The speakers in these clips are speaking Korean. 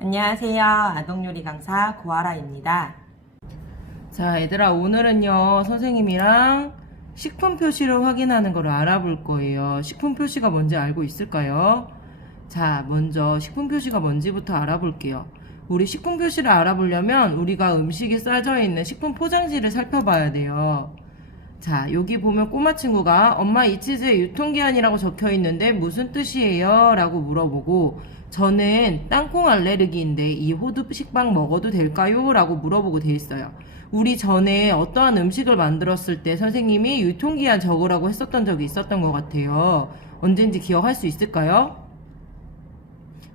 안녕하세요. 아동요리 강사 고아라입니다. 자, 얘들아, 오늘은요, 선생님이랑 식품 표시를 확인하는 걸 알아볼 거예요. 식품 표시가 뭔지 알고 있을까요? 자, 먼저 식품 표시가 뭔지부터 알아볼게요. 우리 식품 표시를 알아보려면 우리가 음식에 싸져 있는 식품 포장지를 살펴봐야 돼요. 자, 여기 보면 꼬마 친구가 엄마 이 치즈에 유통기한이라고 적혀 있는데 무슨 뜻이에요? 라고 물어보고 저는 땅콩 알레르기인데 이 호두 식빵 먹어도 될까요? 라고 물어보고 돼 있어요. 우리 전에 어떠한 음식을 만들었을 때 선생님이 유통기한 적으라고 했었던 적이 있었던 것 같아요. 언젠지 기억할 수 있을까요?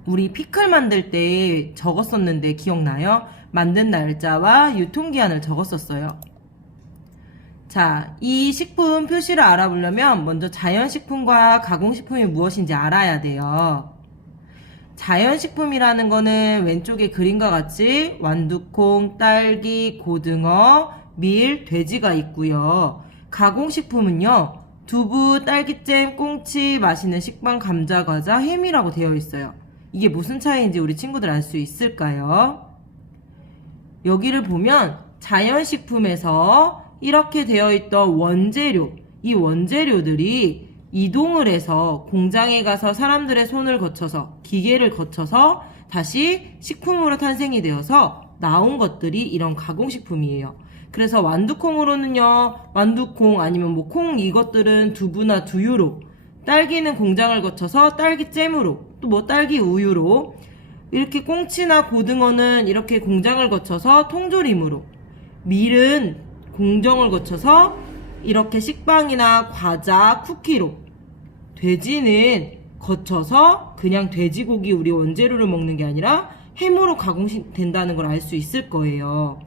우리 피클 만들 때 적었었는데 기억나요? 만든 날짜와 유통기한을 적었었어요. 자, 이 식품 표시를 알아보려면 먼저 자연식품과 가공식품이 무엇인지 알아야 돼요. 자연식품이라는 거는 왼쪽에 그림과 같이 완두콩, 딸기, 고등어, 밀, 돼지가 있고요. 가공식품은요, 두부, 딸기잼, 꽁치, 맛있는 식빵, 감자, 과자, 햄이라고 되어 있어요. 이게 무슨 차이인지 우리 친구들 알 수 있을까요? 여기를 보면 자연식품에서 이렇게 되어 있던 원재료, 이 원재료들이 이동을 해서 공장에 가서 사람들의 손을 거쳐서 기계를 거쳐서 다시 식품으로 탄생이 되어서 나온 것들이 이런 가공식품이에요. 그래서 완두콩으로는요, 완두콩 아니면 뭐 콩 이것들은 두부나 두유로, 딸기는 공장을 거쳐서 딸기잼으로, 또 뭐 딸기 우유로, 이렇게 꽁치나 고등어는 이렇게 공장을 거쳐서 통조림으로, 밀은 공정을 거쳐서 이렇게 식빵이나 과자, 쿠키로, 돼지는 거쳐서 그냥 돼지고기 우리 원재료를 먹는 게 아니라 햄으로 가공된다는 걸 알 수 있을 거예요.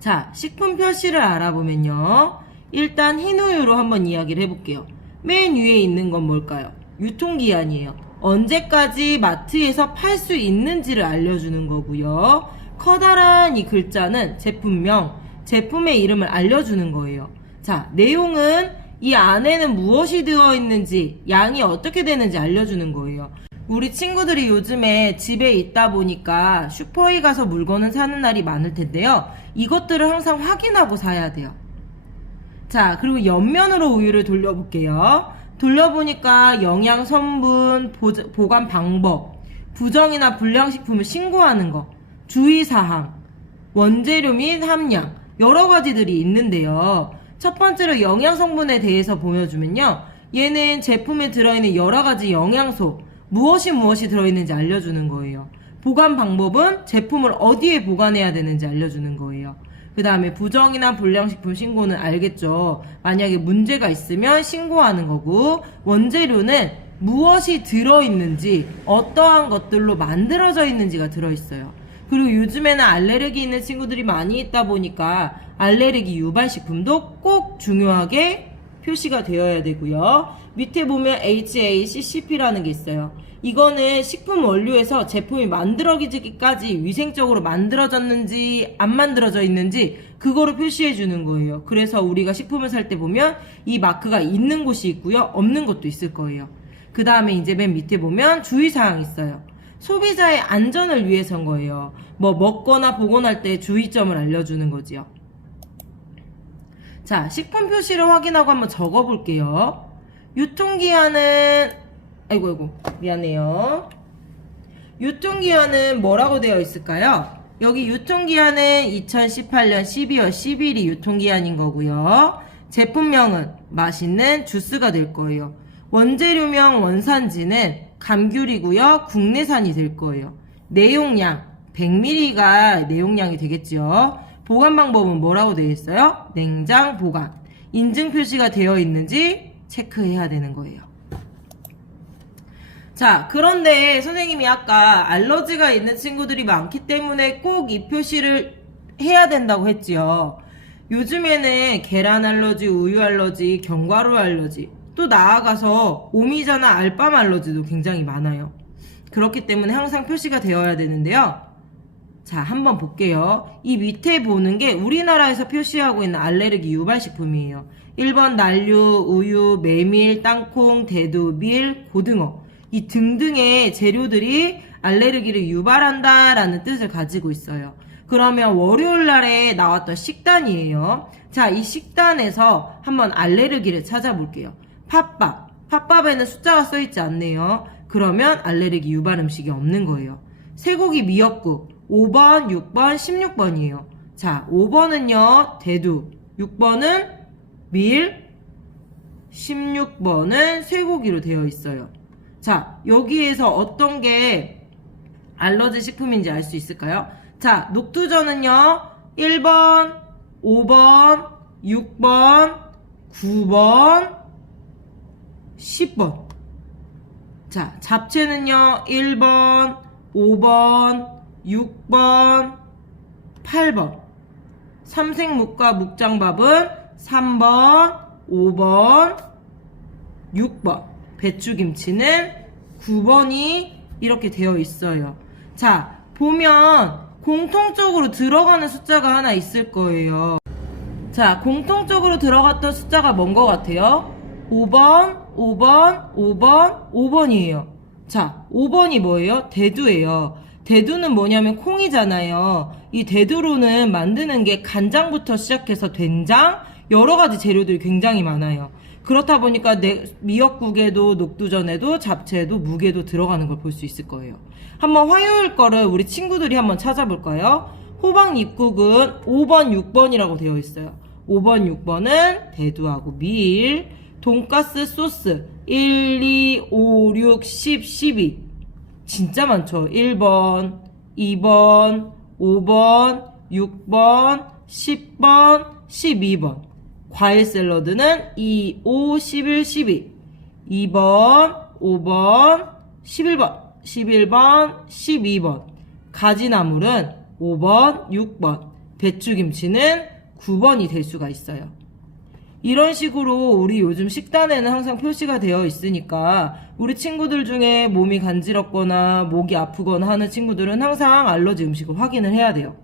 자, 식품 표시를 알아보면요. 일단 흰우유로 한번 이야기를 해볼게요. 맨 위에 있는 건 뭘까요? 유통기한이에요. 언제까지 마트에서 팔 수 있는지를 알려주는 거고요. 커다란 이 글자는 제품명, 제품의 이름을 알려주는 거예요. 자, 내용은 이 안에는 무엇이 들어있는지, 양이 어떻게 되는지 알려주는 거예요. 우리 친구들이 요즘에 집에 있다 보니까 슈퍼에 가서 물건을 사는 날이 많을 텐데요. 이것들을 항상 확인하고 사야 돼요. 자, 그리고 옆면으로 우유를 돌려볼게요. 돌려보니까 영양 성분, 보관 방법, 부정이나 불량식품을 신고하는 거, 주의사항, 원재료 및 함량, 여러 가지들이 있는데요. 첫 번째로 영양 성분에 대해서 보여주면요. 얘는 제품에 들어있는 여러 가지 영양소, 무엇이 들어있는지 알려주는 거예요. 보관 방법은 제품을 어디에 보관해야 되는지 알려주는 거예요. 그 다음에 부정이나 불량식품 신고는 알겠죠. 만약에 문제가 있으면 신고하는 거고, 원재료는 무엇이 들어있는지, 어떠한 것들로 만들어져 있는지가 들어있어요. 그리고 요즘에는 알레르기 있는 친구들이 많이 있다 보니까 알레르기 유발식품도 꼭 중요하게 표시가 되어야 되고요. 밑에 보면 HACCP라는 게 있어요. 이거는 식품 원료에서 제품이 만들어지기까지 위생적으로 만들어졌는지 안 만들어져 있는지 그거를 표시해 주는 거예요. 그래서 우리가 식품을 살 때 보면 이 마크가 있는 곳이 있고요. 없는 것도 있을 거예요. 그 다음에 이제 맨 밑에 보면 주의사항이 있어요. 소비자의 안전을 위해서인 거예요. 뭐 먹거나 복원할 때 주의점을 알려주는 거지요. 자, 식품 표시를 확인하고 한번 적어볼게요. 유통기한은 아이고 미안해요. 유통기한은 뭐라고 되어 있을까요? 여기 유통기한은 2018년 12월 10일이 유통기한인 거고요. 제품명은 맛있는 주스가 될 거예요. 원재료명 원산지는 감귤이고요. 국내산이 될 거예요. 내용량 100ml가 내용량이 되겠죠. 보관 방법은 뭐라고 되어 있어요? 냉장 보관. 인증 표시가 되어 있는지 체크해야 되는 거예요. 자, 그런데 선생님이 아까 알러지가 있는 친구들이 많기 때문에 꼭 이 표시를 해야 된다고 했지요. 요즘에는 계란 알러지, 우유 알러지, 견과류 알러지, 또 나아가서 오미자나 알밤 알러지도 굉장히 많아요. 그렇기 때문에 항상 표시가 되어야 되는데요. 자, 한번 볼게요. 이 밑에 보는 게 우리나라에서 표시하고 있는 알레르기 유발식품이에요. 1번 난류, 우유, 메밀, 땅콩, 대두, 밀, 고등어. 이 등등의 재료들이 알레르기를 유발한다라는 뜻을 가지고 있어요. 그러면 월요일 날에 나왔던 식단이에요. 자, 이 식단에서 한번 알레르기를 찾아볼게요. 팥밥. 팥밥에는 숫자가 써있지 않네요. 그러면 알레르기 유발 음식이 없는 거예요. 쇠고기 미역국. 5번, 6번, 16번이에요. 자, 5번은요, 대두. 6번은 밀. 16번은 쇠고기로 되어 있어요. 자, 여기에서 어떤 게 알러지 식품인지 알 수 있을까요? 자, 녹두전은요, 1번, 5번, 6번, 9번, 10번. 자, 잡채는요, 1번, 5번, 6번, 8번. 삼색묵과 묵장밥은 3번, 5번, 6번. 배추김치는 9번이 이렇게 되어 있어요. 자, 보면 공통적으로 들어가는 숫자가 하나 있을 거예요. 자, 공통적으로 들어갔던 숫자가 뭔 것 같아요? 5번, 5번, 5번, 5번이에요. 자, 5번이 뭐예요? 대두예요. 대두는 뭐냐면 콩이잖아요. 이 대두로는 만드는 게 간장부터 시작해서 된장, 여러 가지 재료들이 굉장히 많아요. 그렇다 보니까 미역국에도 녹두전에도 잡채에도 무게도 들어가는 걸 볼 수 있을 거예요. 한번 화요일 거를 우리 친구들이 한번 찾아볼까요? 호박 입국은 5번, 6번이라고 되어 있어요. 5번, 6번은 대두하고 밀, 돈가스 소스 1, 2, 5, 6, 10, 12 진짜 많죠. 1번, 2번, 5번, 6번, 10번, 12번. 과일 샐러드는 2, 5, 11, 12 2번, 5번, 11번, 11번, 12번. 가지나물은 5번, 6번. 배추김치는 9번이 될 수가 있어요. 이런 식으로 우리 요즘 식단에는 항상 표시가 되어 있으니까 우리 친구들 중에 몸이 간지럽거나 목이 아프거나 하는 친구들은 항상 알러지 음식을 확인을 해야 돼요.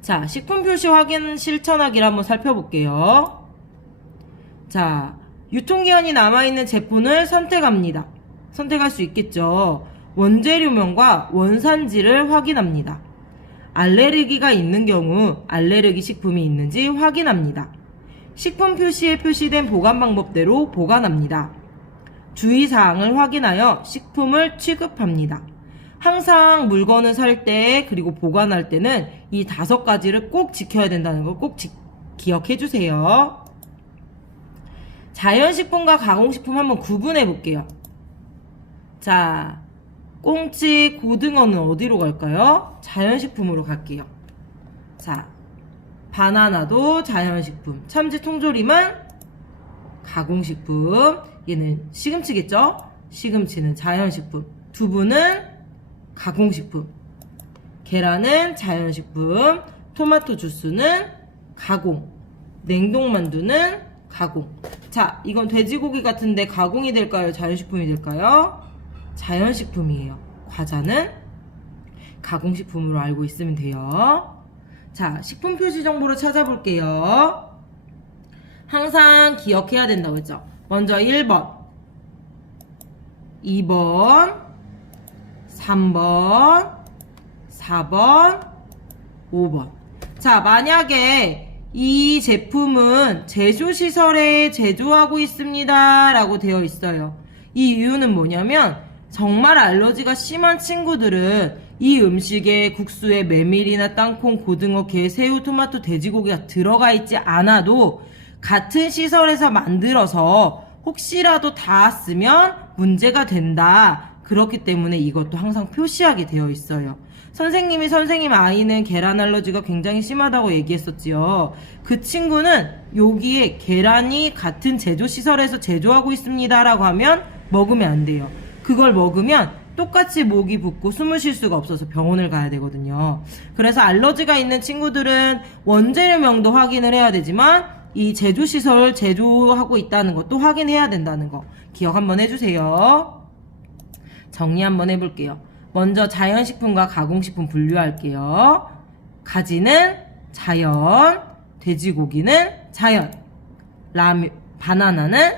자, 식품 표시 확인 실천하기를 한번 살펴볼게요. 자, 유통기한이 남아있는 제품을 선택합니다. 선택할 수 있겠죠. 원재료명과 원산지를 확인합니다. 알레르기가 있는 경우 알레르기 식품이 있는지 확인합니다. 식품 표시에 표시된 보관 방법대로 보관합니다. 주의사항을 확인하여 식품을 취급합니다. 항상 물건을 살 때 그리고 보관할 때는 이 5가지를 꼭 지켜야 된다는 걸 꼭 기억해 주세요. 자연식품과 가공식품 한번 구분해 볼게요. 자, 꽁치, 고등어는 어디로 갈까요? 자연식품으로 갈게요. 자, 바나나도 자연식품, 참치 통조림은 가공식품, 얘는 시금치겠죠? 시금치는 자연식품, 두부는 가공식품, 계란은 자연식품, 토마토 주스는 가공, 냉동만두는 가공. 자, 이건 돼지고기 같은데 가공이 될까요? 자연식품이 될까요? 자연식품이에요. 과자는 가공식품으로 알고 있으면 돼요. 자, 식품 표시 정보를 찾아볼게요. 항상 기억해야 된다고 했죠. 먼저 1번, 2번, 3번, 4번, 5번. 자, 만약에 이 제품은 제조시설에 제조하고 있습니다 라고 되어 있어요. 이 이유는 뭐냐면 정말 알러지가 심한 친구들은 이 음식에 국수에 메밀이나 땅콩, 고등어, 게, 새우, 토마토, 돼지고기가 들어가 있지 않아도 같은 시설에서 만들어서 혹시라도 닿았으면 문제가 된다. 그렇기 때문에 이것도 항상 표시하게 되어 있어요. 선생님이 선생님 아이는 계란 알러지가 굉장히 심하다고 얘기했었지요. 그 친구는 여기에 계란이 같은 제조시설에서 제조하고 있습니다 라고 하면 먹으면 안 돼요. 그걸 먹으면 똑같이 목이 붓고 숨을 쉴 수가 없어서 병원을 가야 되거든요. 그래서 알러지가 있는 친구들은 원재료명도 확인을 해야 되지만 이 제조시설 제조하고 있다는 것도 확인해야 된다는 거 기억 한번 해주세요. 정리 한번 해볼게요. 먼저 자연식품과 가공식품 분류할게요. 가지는 자연, 돼지고기는 자연, 바나나는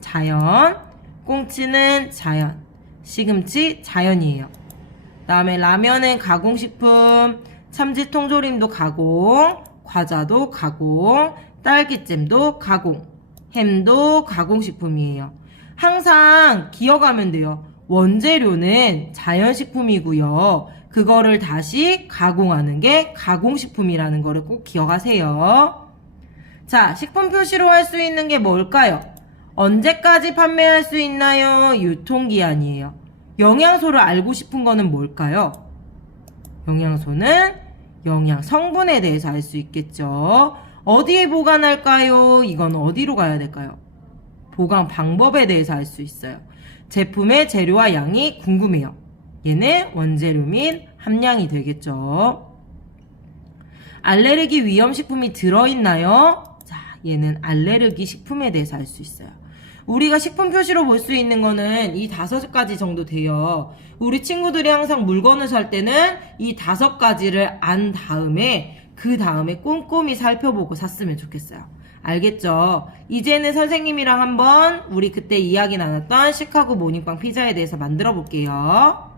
자연, 꽁치는 자연, 시금치 자연이에요. 다음에 라면은 가공식품, 참치 통조림도 가공, 과자도 가공, 딸기잼도 가공, 햄도 가공식품이에요. 항상 기억하면 돼요. 원재료는 자연식품이고요. 그거를 다시 가공하는 게 가공식품이라는 거를 꼭 기억하세요. 자, 식품 표시로 할 수 있는 게 뭘까요? 언제까지 판매할 수 있나요? 유통기한이에요. 영양소를 알고 싶은 거는 뭘까요? 영양소는 영양 성분에 대해서 알 수 있겠죠. 어디에 보관할까요? 이건 어디로 가야 될까요? 보관 방법에 대해서 알 수 있어요. 제품의 재료와 양이 궁금해요. 얘는 원재료 및 함량이 되겠죠. 알레르기 위험식품이 들어있나요? 자, 얘는 알레르기 식품에 대해서 알 수 있어요. 우리가 식품 표시로 볼 수 있는 거는 이 5가지 정도 돼요. 우리 친구들이 항상 물건을 살 때는 이 5가지를 안 다음에 그 다음에 꼼꼼히 살펴보고 샀으면 좋겠어요. 알겠죠? 이제는 선생님이랑 한번 우리 그때 이야기 나눴던 시카고 모닝빵 피자에 대해서 만들어 볼게요.